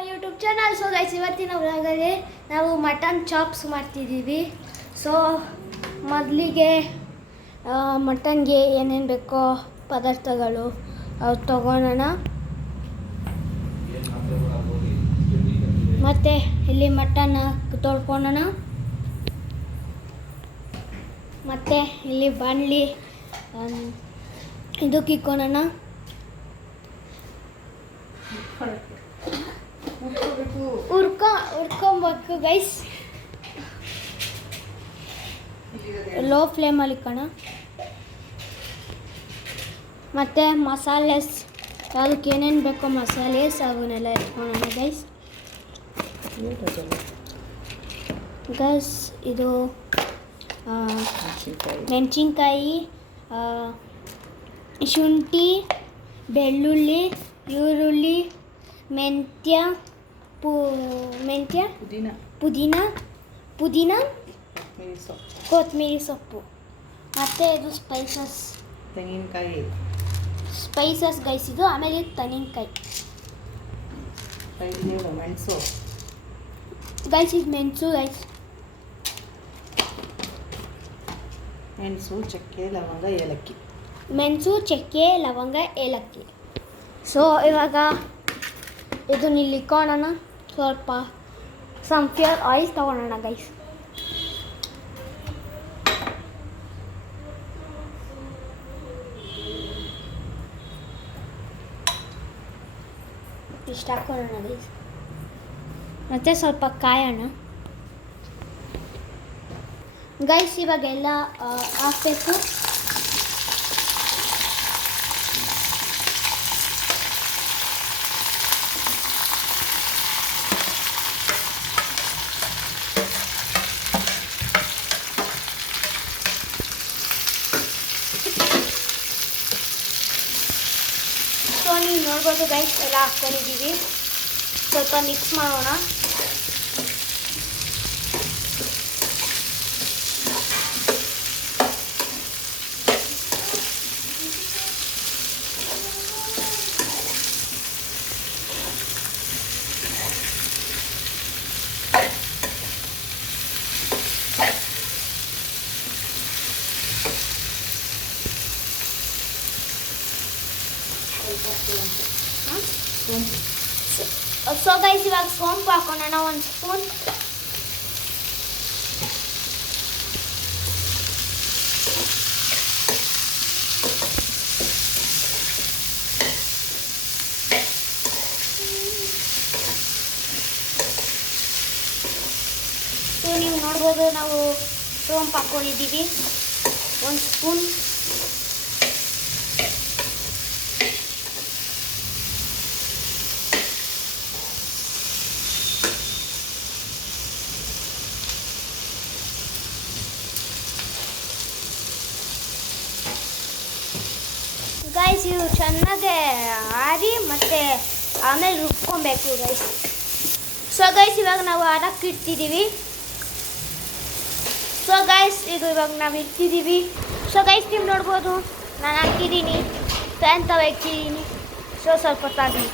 My YouTube channel. So guys, ಇವತ್ತಿನ ವ್ಲಾಗಲ್ಲಿ ನಾವು ಮಟನ್ ಚಾಪ್ಸ್ ಮಾಡ್ತಿದ್ದೀವಿ. ಸೊ ಮೊದಲಿಗೆ ಮಟನ್ಗೆ ಏನೇನು ಬೇಕೋ ಪದಾರ್ಥಗಳು ಅವು ತೊಗೊಳೋಣ. ಮತ್ತು ಇಲ್ಲಿ ಮಟನ್ ತೊಳ್ಕೊಳ್ಳೋಣ. ಮತ್ತು ಇಲ್ಲಿ ಬಾಣಲಿ ಇದಕ್ಕೆ ಇಕ್ಕೊಳ್ಳೋಣ. ಹುರ್ಕೊಬೇಕು ಗೈಸ್. ಲೋ ಫ್ಲೇಮಲ್ಲಿ ಇಕ್ಕೋಣ. ಮತ್ತು ಮಸಾಲೆಸ್ ಅದಕ್ಕೆ ಏನೇನು ಬೇಕೋ ಮಸಾಲೆಸ್ ಅವನ್ನೆಲ್ಲ ಇಟ್ಕೊಳ್ಳೋಣ ಗೈಸ್. ಇದು ಮೆಣಸಿನ್ಕಾಯಿ, ಶುಂಠಿ, ಬೆಳ್ಳುಳ್ಳಿ, ಈರುಳ್ಳಿ, ಮೆಂತ್ಯ, ಪುದೀನ, ಕೊತ್ತಂಬರಿ ಸೊಪ್ಪು, ಮತ್ತು ಇದು ತೆಂಗಿನಕಾಯಿ ಸ್ಪೈಸಸ್ ಗೈಸ್. ಇದು ಆಮೇಲೆ ತೆಂಗಿನಕಾಯಿ ಮೆಣಸು ಗೈಸ್. ಇದು ಮೆಣಸು ಗೈಸ್. ಮೆಣಸು, ಚಕ್ಕೆ, ಲವಂಗ, ಏಲಕ್ಕಿ. ಮೆಣಸು, ಚಕ್ಕೆ, ಲವಂಗ, ಏಲಕ್ಕಿ. ಸೊ ಇವಾಗ ಇದನ್ನ ಇಲ್ಲಿ ಇಕ್ಕೊಳ್ಳೋಣ. ಸ್ವಲ್ಪ ಸನ್ಫ್ಲವರ್ ಆಯಿಲ್ ತೊಗೊಳೋಣ ಗೈಸ್. ಇಷ್ಟು ಹಾಕೊಳ್ಳೋಣ ಗೈಸ್. ಮತ್ತು ಸ್ವಲ್ಪ ಕಾಯೋಣ ಗೈಸ್. ಇವಾಗೆಲ್ಲ ಹಾಕಬೇಕು. ಸೊ ನೀವು ನೋಡ್ಬೋದು ಗೈಸ್, ಎಲ್ಲ ಹಾಕ್ಕೊಂಡಿದ್ದೀವಿ. ಸ್ವಲ್ಪ ಮಿಕ್ಸ್ ಮಾಡೋಣ. ಸೊ ಗೈಸ್, ಇವಾಗ ಸೋಂಪು ಹಾಕೋಣ ಒಂದು ಸ್ಪೂನ್. ಸೊ ನೀವು ನೋಡ್ಬೋದು, ನಾವು ಸೋಂಪು ಹಾಕ್ಕೊಂಡಿದ್ದೀವಿ ಒಂದು ಸ್ಪೂನ್. ಗೈಸ್, ಇವು ಚೆನ್ನಾಗಿ ಆರಿ ಮತ್ತು ಆಮೇಲೆ ರುಬ್ಕೊಬೇಕು ಗೈಸ್. ಸೊ ಗೈಸ್, ಇವಾಗ ನಾವು ಆಡಕ್ಕೆ ಇಡ್ತಿದ್ದೀವಿ. ಸೊ ಗೈಸ್, ಇದು ಇವಾಗ ನಾವು ಇಡ್ತಿದ್ದೀವಿ. ಸೊ ಗೈಸ್, ನೀವು ನೋಡ್ಬೋದು, ನಾನು ಹಾಕಿದ್ದೀನಿ, ಫ್ಯಾನ್ ತವ ಇಟ್ಟಿದ್ದೀನಿ. ಸೊ ಸ್ವಲ್ಪ ತಾಗಿ